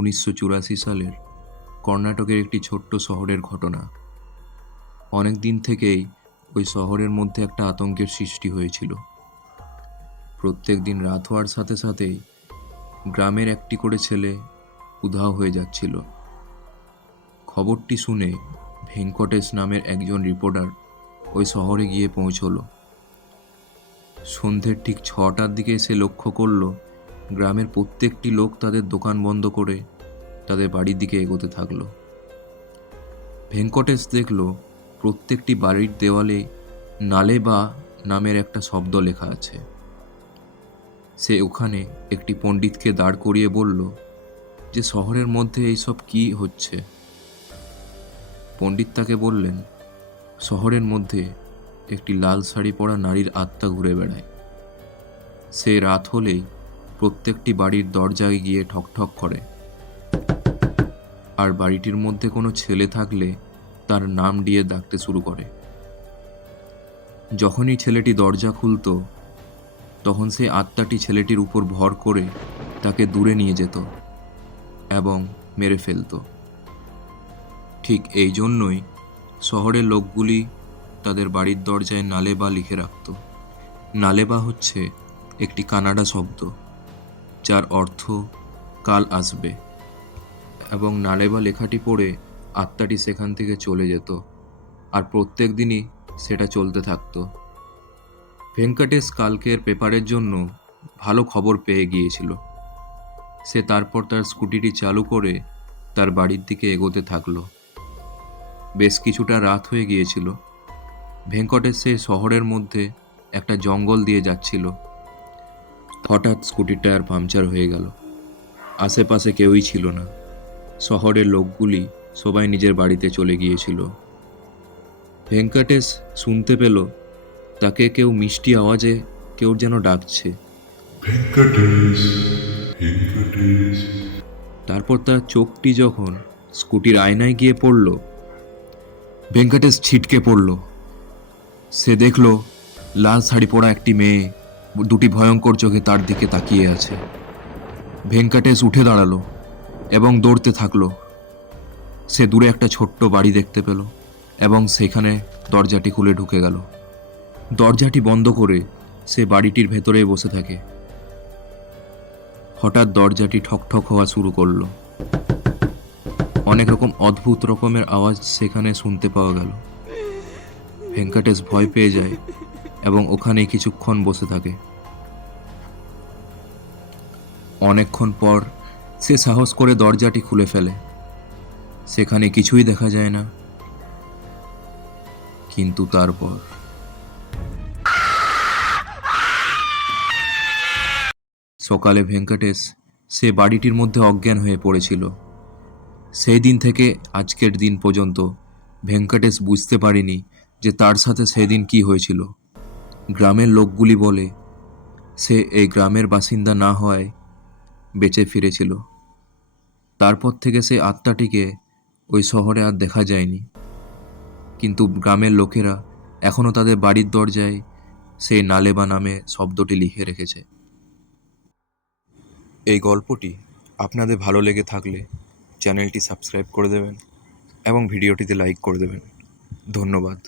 1984 সালের কর্ণাটকের একটি ছোট্ট শহরের ঘটনা। অনেক দিন থেকেই ওই শহরের মধ্যে একটা আতঙ্কের সৃষ্টি হয়েছিল। প্রত্যেক দিন রাত হওয়ার সাথে সাথেই গ্রামের একটি করে ছেলে উধাও হয়ে যাচ্ছিল। খবরটি শুনে ভেঙ্কটেশ নামের একজন রিপোর্টার ওই শহরে গিয়ে পৌঁছলো। সন্ধ্যের ঠিক 6টার দিকে সে লক্ষ্য করল গ্রামের প্রত্যেকটি লোক তাদের দোকান বন্ধ করে তাদের বাড়ির দিকে এগোতে থাকলো। ভেঙ্কটেশ দেখল প্রত্যেকটি বাড়ির দেওয়ালে নালেবা নামের একটা শব্দ লেখা আছে। সে ওখানে একটি পণ্ডিতকে দাঁড় করিয়ে বলল যে শহরের মধ্যে এইসব কি হচ্ছে। পণ্ডিত তাকে বললেন, শহরের মধ্যে একটি লাল শাড়ি পরা নারীর আত্মা ঘুরে বেড়ায়। সে রাত হলেই প্রত্যেকটি বাড়ির দরজায় গিয়ে ঠকঠক করে, আর বাড়িটির মধ্যে কোনো ছেলে থাকলে তার নাম দিয়ে ডাকতে শুরু করে। যখনই ছেলেটি দরজা খুলত তখন সেই আত্মাটি ছেলেটির উপর ভর করে তাকে দূরে নিয়ে যেত এবং মেরে ফেলত। ঠিক এই জন্যই শহরের লোকগুলি তাদের বাড়ির দরজায় নালেবা লিখে রাখত। নালেবা হচ্ছে একটি কানাডা শব্দ যার অর্থ কাল আসবে, এবং নালেবা লেখাটি পড়ে আত্মাটি সেখান থেকে চলে যেত, আর প্রত্যেক দিনই সেটা চলতে থাকতো। ভেঙ্কটেশ কালকের পেপারের জন্য ভালো খবর পেয়ে গিয়েছিল। সে তারপর তার স্কুটিটি চালু করে তার বাড়ির দিকে এগোতে থাকলো। বেশ কিছুটা রাত হয়ে গিয়েছিল। ভেঙ্কটেশ সে শহরের মধ্যে একটা জঙ্গল দিয়ে যাচ্ছিল। হঠাৎ স্কুটির টায়ার পাংচার হয়ে গেল। আশেপাশে কেউই ছিল না। শহরের লোকগুলি সবাই নিজের বাড়িতে চলে গিয়েছিল। ভেঙ্কটেশ শুনতে পেল তাকে কেউ মিষ্টি আওয়াজে কেউ যেন ডাকছে, ভেঙ্কটেশ, ভেঙ্কটেশ। তারপর তার চোখটি যখন স্কুটির আয়নায় গিয়ে পড়ল, ভেঙ্কটেশ ছিটকে পড়ল। সে দেখল লাল শাড়ি পরা একটি মেয়ে দুটি ভয়ঙ্কর চোখে তার দিকে তাকিয়ে আছে। ভেঙ্কটেশ উঠে দাঁড়ালো এবং দৌড়তে থাকলো। সে দূরে একটা ছোট্ট বাড়ি দেখতে পেল এবং সেখানে দরজাটি খুলে ঢুকে গেল। দরজাটি বন্ধ করে সে বাড়িটির ভেতরে বসে থাকে। হঠাৎ দরজাটি ঠকঠক হওয়া শুরু করলো। অনেক রকম অদ্ভুত রকমের আওয়াজ সেখানে শুনতে পাওয়া গেল। ভেঙ্কটেশ ভয় পেয়ে যায় এবং ওখানে কিছুক্ষণ বসে থাকে। অনেকক্ষণ পর সে সাহস করে দরজাটি খুলে ফেলে। সেখানে কিছুই দেখা যায় না, কিন্তু তারপর সকালে ভেঙ্কটেশ সে বাড়িটির মধ্যে অজ্ঞান হয়ে পড়েছিল। সেই দিন থেকে আজকের দিন পর্যন্ত ভেঙ্কটেশ বুঝতে পারেনি যে তার সাথে সেদিন কি হয়েছিল। গ্রামের লোকগুলি বলে সে এই গ্রামের বাসিন্দা না হওয়ায় বেঁচে ফিরেছিল। তারপর থেকে সে আত্মাটিকে ওই শহরে আর দেখা যায়নি, কিন্তু গ্রামের লোকেরা এখনও তাদের বাড়ির দরজায় সেই নালেবা নামে শব্দটি লিখে রেখেছে। এই গল্পটি আপনাদের ভালো লেগে থাকলে চ্যানেলটি সাবস্ক্রাইব করে দেবেন এবং ভিডিওটিতে লাইক করে দেবেন। ধন্যবাদ।